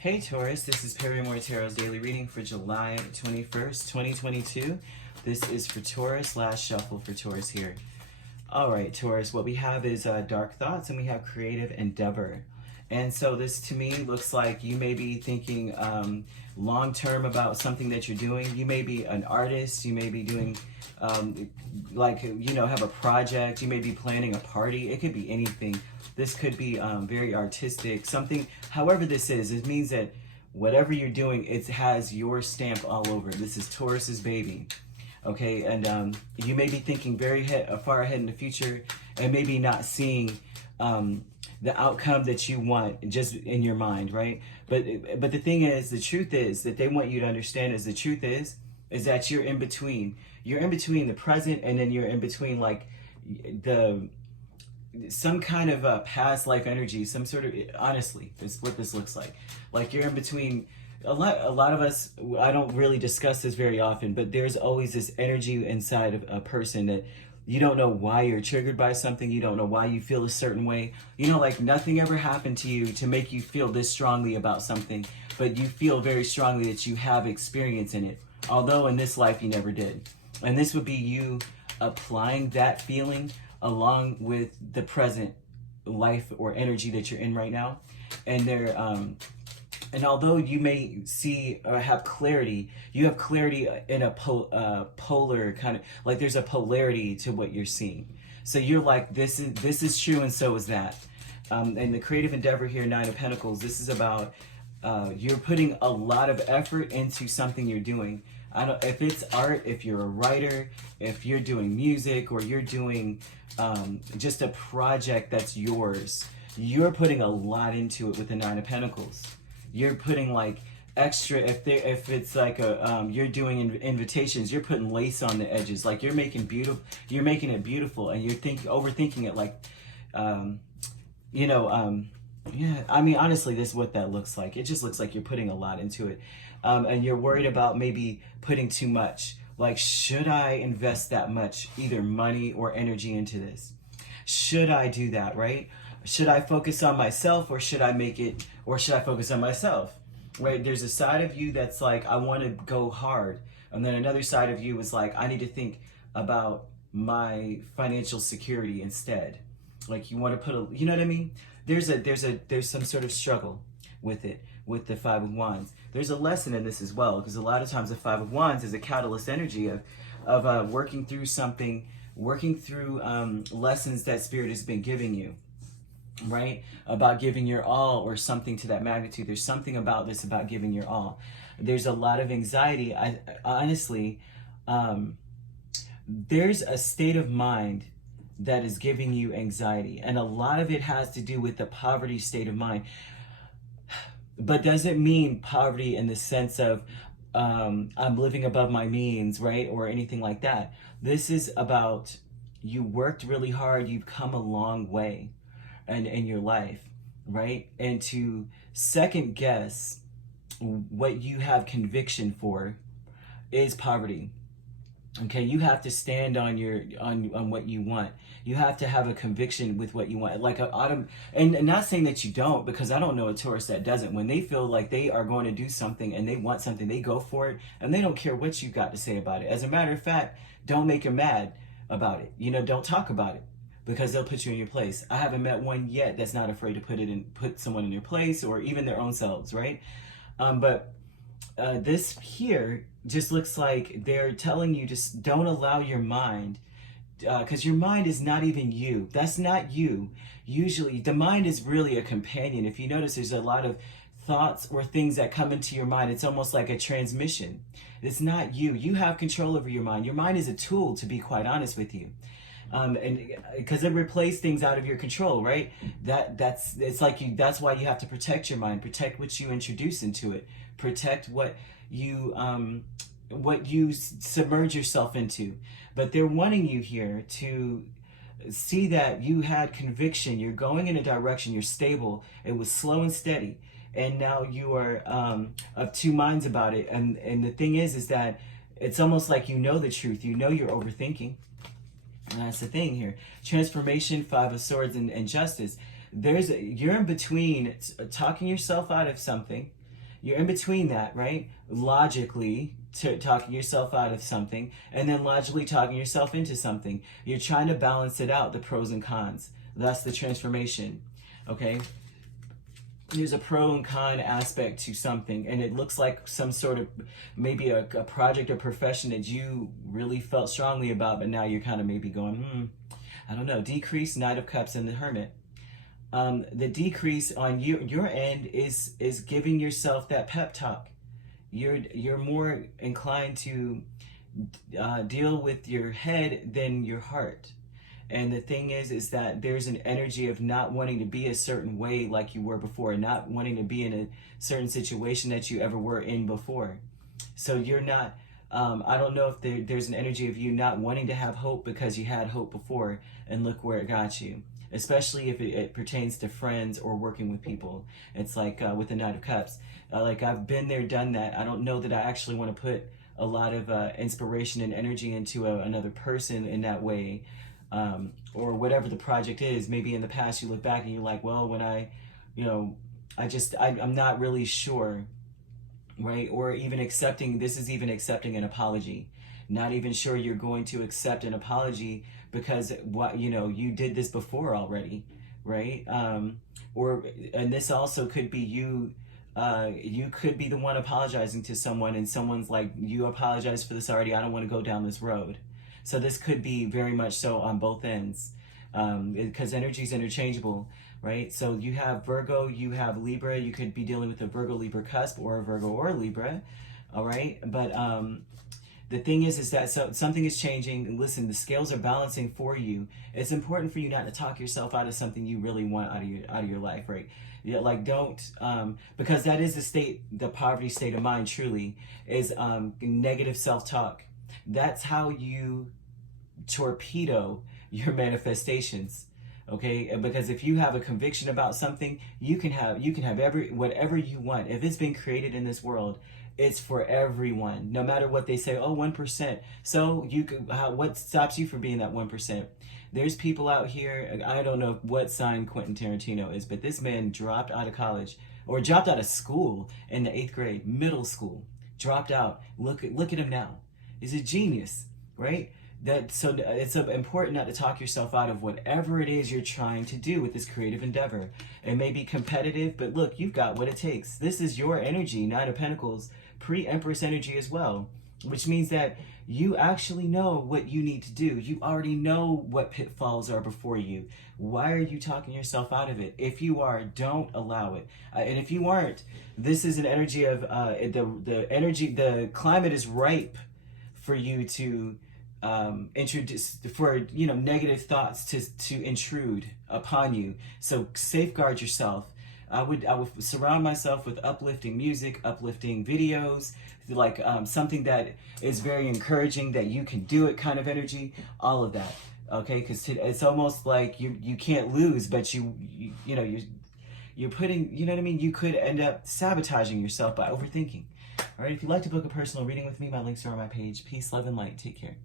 Hey Taurus, this is Perrymore Tarot's daily reading for July 21st, 2022. This is for Taurus, last shuffle for Taurus here. All right, Taurus, what we have is dark thoughts and we have creative endeavor. And so this to me looks like you may be thinking long-term about something that you're doing. You may be an artist, you may be doing have a project, you may be planning a party. It could be anything. This could be very artistic, something, however this is, it means that whatever you're doing, it has your stamp all over. This is Taurus's baby. Okay, and you may be thinking very far ahead in the future and maybe not seeing the outcome that you want just in your mind, right? But the thing is, the truth is that they want you to understand is the truth is that you're in between. You're in between the present and then you're in between like some kind of past life energy, some sort of, honestly, is what this looks like. Like you're in between. A lot of us, I don't really discuss this very often, but there's always this energy inside of a person that you don't know why you're triggered by something. You don't know why you feel a certain way. You know, like nothing ever happened to you to make you feel this strongly about something, but you feel very strongly that you have experience in it, although in this life you never did. And this would be you applying that feeling along with the present life or energy that you're in right now. And and although you may see or have clarity, you have clarity in a polar kind of, like there's a polarity to what you're seeing. So you're like, this is true and so is that. And the creative endeavor here, Nine of Pentacles, this is about you're putting a lot of effort into something you're doing. If it's art, if you're a writer, if you're doing music, or you're doing just a project that's yours, you're putting a lot into it with the Nine of Pentacles. You're putting like extra, if it's like you're doing invitations, you're putting lace on the edges, like you're making it beautiful, and you're overthinking it, like yeah, I mean, honestly, this is what that looks like. It just looks like you're putting a lot into it. And you're worried about maybe putting too much. Like, should I invest that much, either money or energy into this? Should I do that, right? Should I focus on myself, or should I focus on myself, right? There's a side of you that's like, I want to go hard. And then another side of you is like, I need to think about my financial security instead. Like you want to you know what I mean? There's some sort of struggle with it, with the Five of Wands. There's a lesson in this as well, because a lot of times the Five of Wands is a catalyst energy of working through something, working through lessons that Spirit has been giving you, right? About giving your all, or something to that magnitude. There's something about this about giving your all. There's a lot of anxiety. Honestly, there's a state of mind that is giving you anxiety, and a lot of it has to do with the poverty state of mind. But doesn't mean poverty in the sense of I'm living above my means, right? Or anything like that. This is about you worked really hard, you've come a long way in your life, right? And to second guess what you have conviction for is poverty. Okay, you have to stand on what you want. You have to have a conviction with what you want. Like and not saying that you don't, because I don't know a Taurus that doesn't. When they feel like they are going to do something and they want something, they go for it, and they don't care what you got to say about it. As a matter of fact, don't make them mad about it. You know, don't talk about it, because they'll put you in your place. I haven't met one yet that's not afraid to put someone in your place, or even their own selves, right? But this here just looks like they're telling you, just don't allow your mind, because your mind is not even you. That's not you. Usually the mind is really a companion. If you notice, there's a lot of thoughts or things that come into your mind. It's almost like a transmission. It's not you. You have control over your mind. Your mind is a tool, to be quite honest with you. And because it replaces things out of your control, right? That's why you have to protect your mind, protect what you introduce into it, protect what you submerge yourself into. But they're wanting you here to see that you had conviction. You're going in a direction. You're stable. It was slow and steady, and now you are of two minds about it. And the thing is that it's almost like you know the truth. You know you're overthinking. And that's the thing here. Transformation, Five of Swords, and Justice. You're in between talking yourself out of something, You're in between that, right? Logically talking yourself out of something, and then logically talking yourself into something. You're trying to balance it out, the pros and cons. That's the transformation, okay? There's a pro and con aspect to something, and it looks like some sort of maybe a project or profession that you really felt strongly about, but now you're kind of maybe going, I don't know. Decrease, Knight of Cups, and the Hermit. The decrease on your end is giving yourself that pep talk. You're more inclined to deal with your head than your heart. And the thing is that there's an energy of not wanting to be a certain way like you were before, not wanting to be in a certain situation that you ever were in before. So you're not, I don't know if there's an energy of you not wanting to have hope because you had hope before, and look where it got you. Especially if it pertains to friends or working with people. It's like with the Knight of Cups. Like I've been there, done that. I don't know that I actually want to put a lot of inspiration and energy into another person in that way. Or whatever the project is. Maybe in the past you look back and you're like, well, when I'm not really sure, right? Or even accepting an apology. Not even sure you're going to accept an apology because you did this before already, right? And this also could be you could be the one apologizing to someone, and someone's like, you apologized for this already, I don't want to go down this road. So this could be very much so on both ends, because energy is interchangeable, right? So you have Virgo, you have Libra. You could be dealing with a Virgo Libra cusp, or a Virgo or Libra, all right? But the thing is that something is changing. Listen, the scales are balancing for you. It's important for you not to talk yourself out of something you really want out of your life, right? Yeah, like don't, because that is the poverty state of mind. Truly, is negative self-talk. That's how you torpedo your manifestations, okay? Because if you have a conviction about something, you can have whatever you want. If it's been created in this world, it's for everyone, no matter what they say. Oh, 1%. So what stops you from being that 1%? There's people out here, I don't know what sign Quentin Tarantino is, but this man dropped out of college, or dropped out of school in the 8th grade, middle school, dropped out. Look at him now. He's a genius, right? So it's important not to talk yourself out of whatever it is you're trying to do with this creative endeavor. It may be competitive, but look, you've got what it takes. This is your energy, Nine of Pentacles, pre-Empress energy as well, which means that you actually know what you need to do. You already know what pitfalls are before you. Why are you talking yourself out of it? If you are, don't allow it. And if you aren't, this is an energy of the climate is ripe for you to negative thoughts to intrude upon you. So safeguard yourself. I would surround myself with uplifting music, uplifting videos, like something that is very encouraging, that you can do it kind of energy, all of that. Okay, because it's almost like you can't lose, but you're putting, you know what I mean? You could end up sabotaging yourself by overthinking. All right, if you'd like to book a personal reading with me, my links are on my page. Peace, love, and light. Take care.